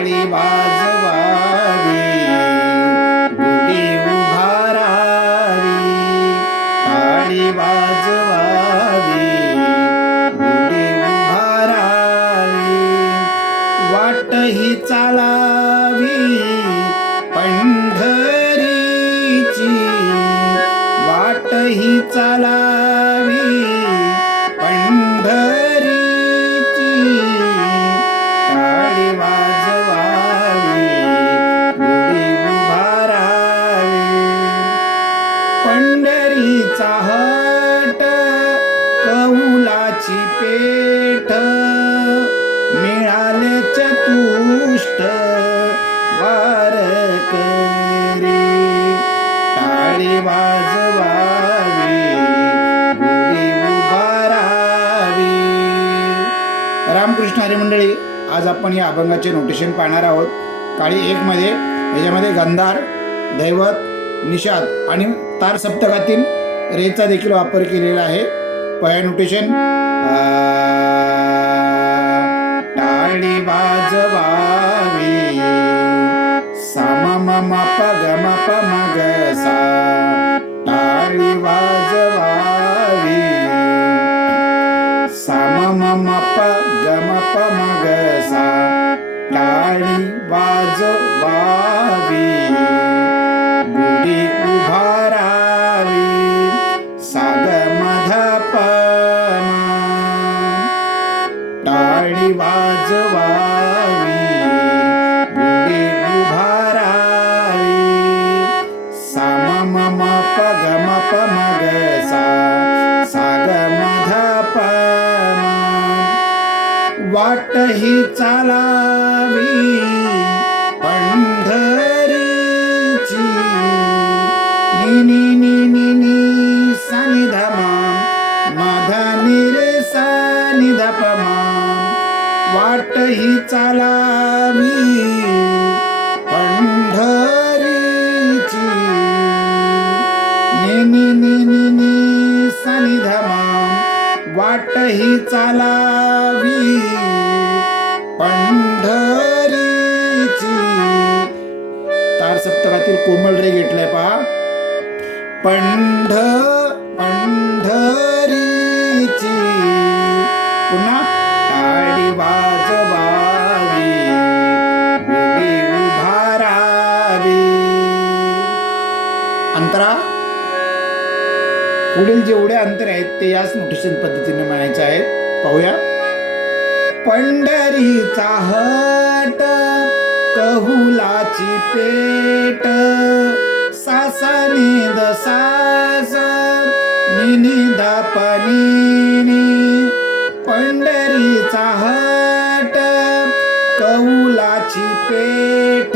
टाळी वाजवावी, गुढी उभारावी, टाळी वाजवावी, गुढी उभारावी, वाट ही चालावी पंढरीची, वाट ही चालावी पंढरीची, टाळी वाजवावी, गुढी उभारावी, पंढरीचा हट कौलाची पेठ, मिळाले चतुष्ट वारकरी, टाळी वाजवावी, गुढी उभारावी. रामकृष्ण हरी मंडळी, आज आपण या अभंगाचे नोटेशन पाहणार आहोत. काळी 1 मध्ये याच्यामध्ये गंधार, दैवत, निषाद आणि तार सप्तकातील रेचा देखील वापर केलेला आहे. पहिलं नोटेशन, टाळी वाजवावी, साम मम प ग म प म ग सा, टाळी वाजवावी, साम मम प ग म प म ग सा, टाळी वाजवावी, गुढी उभारावी, सा ग म ध प म, टाळी वाजवावी, गुढी उभारावी, सा म म प ग म प म ग सा, सा ग म ध प म, वाट ही चालावी पंढरीची, नि नि नि नि नि सा नि ध म, म ध नि रे सा नि ध प म, वाट ही चालावी पंढरीची, नि नि नि नि नि सा नि ध म, वाट ही चालावी पंढरीची. तार सप्तकातील कोमल रे घेतलाय पहा. पंढरीची, पुन्हा टाळी वाजवावी, गुढी उभारावी. अंतरा पुढील जेवढे अंतर आहेत ते याच नोटेशन पद्धतीने म्हणायचे आहेत. पाहूया. पंढरीचा हट कहुलाची पेठ, सासा निध सासा निनी ध प नी, पंढरीचा हट कौलाची पेठ,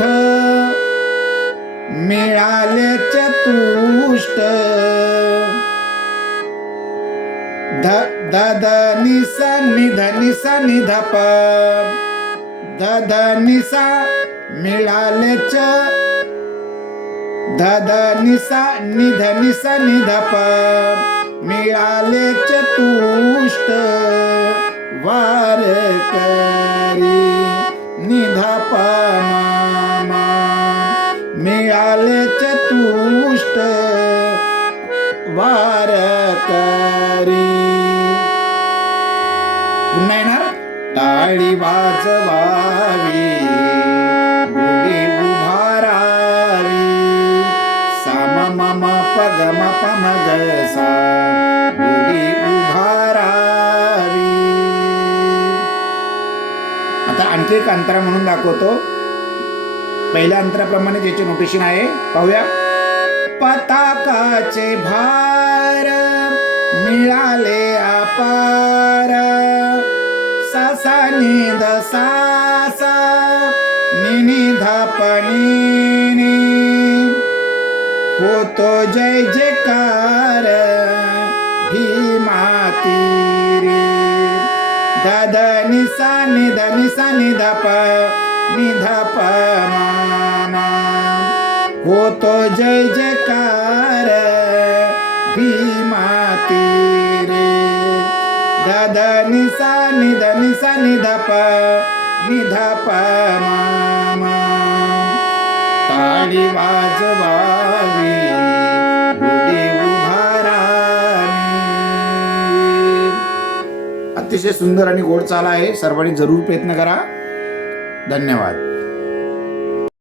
मिळाले चतुष्ट, ध ध ध नि सा नि ध नि सा नि ध प, ध ध नि सा, मिळाले च, ध ध नि सा नि ध नि सा नि ध प, मिळाले चतुष्ट वारकरी, नि ध प म, मिळाले चतुष्ट वारकरी. पुन्हा येणार. टाळी वाजवावी, गुढी उभारावी, सा म म प ग म प म ग सा, गुढी उभारावी. आता आणखी एक अंतरा म्हणून दाखवतो. पहिल्या अंतराप्रमाणे ज्याचे नोटेशन आहे पाहूया. पताकाचे भार मिळाले अपार, सासा निध सासा निनी ध प नी, होतो जय जयकार भीमाती रे, ध ध नि सा नि ध नि सा नि ध प नि ध प म, होतो जय जयकार भीमाती रे, ध ध नि सा नि ध नि सा नि ध प निधप मा टाळी वाजवावी गुढी उभारावी. अतिशय सुंदर आणि गोड चाल आहे. सर्वांनी जरूर प्रयत्न करा. धन्यवाद.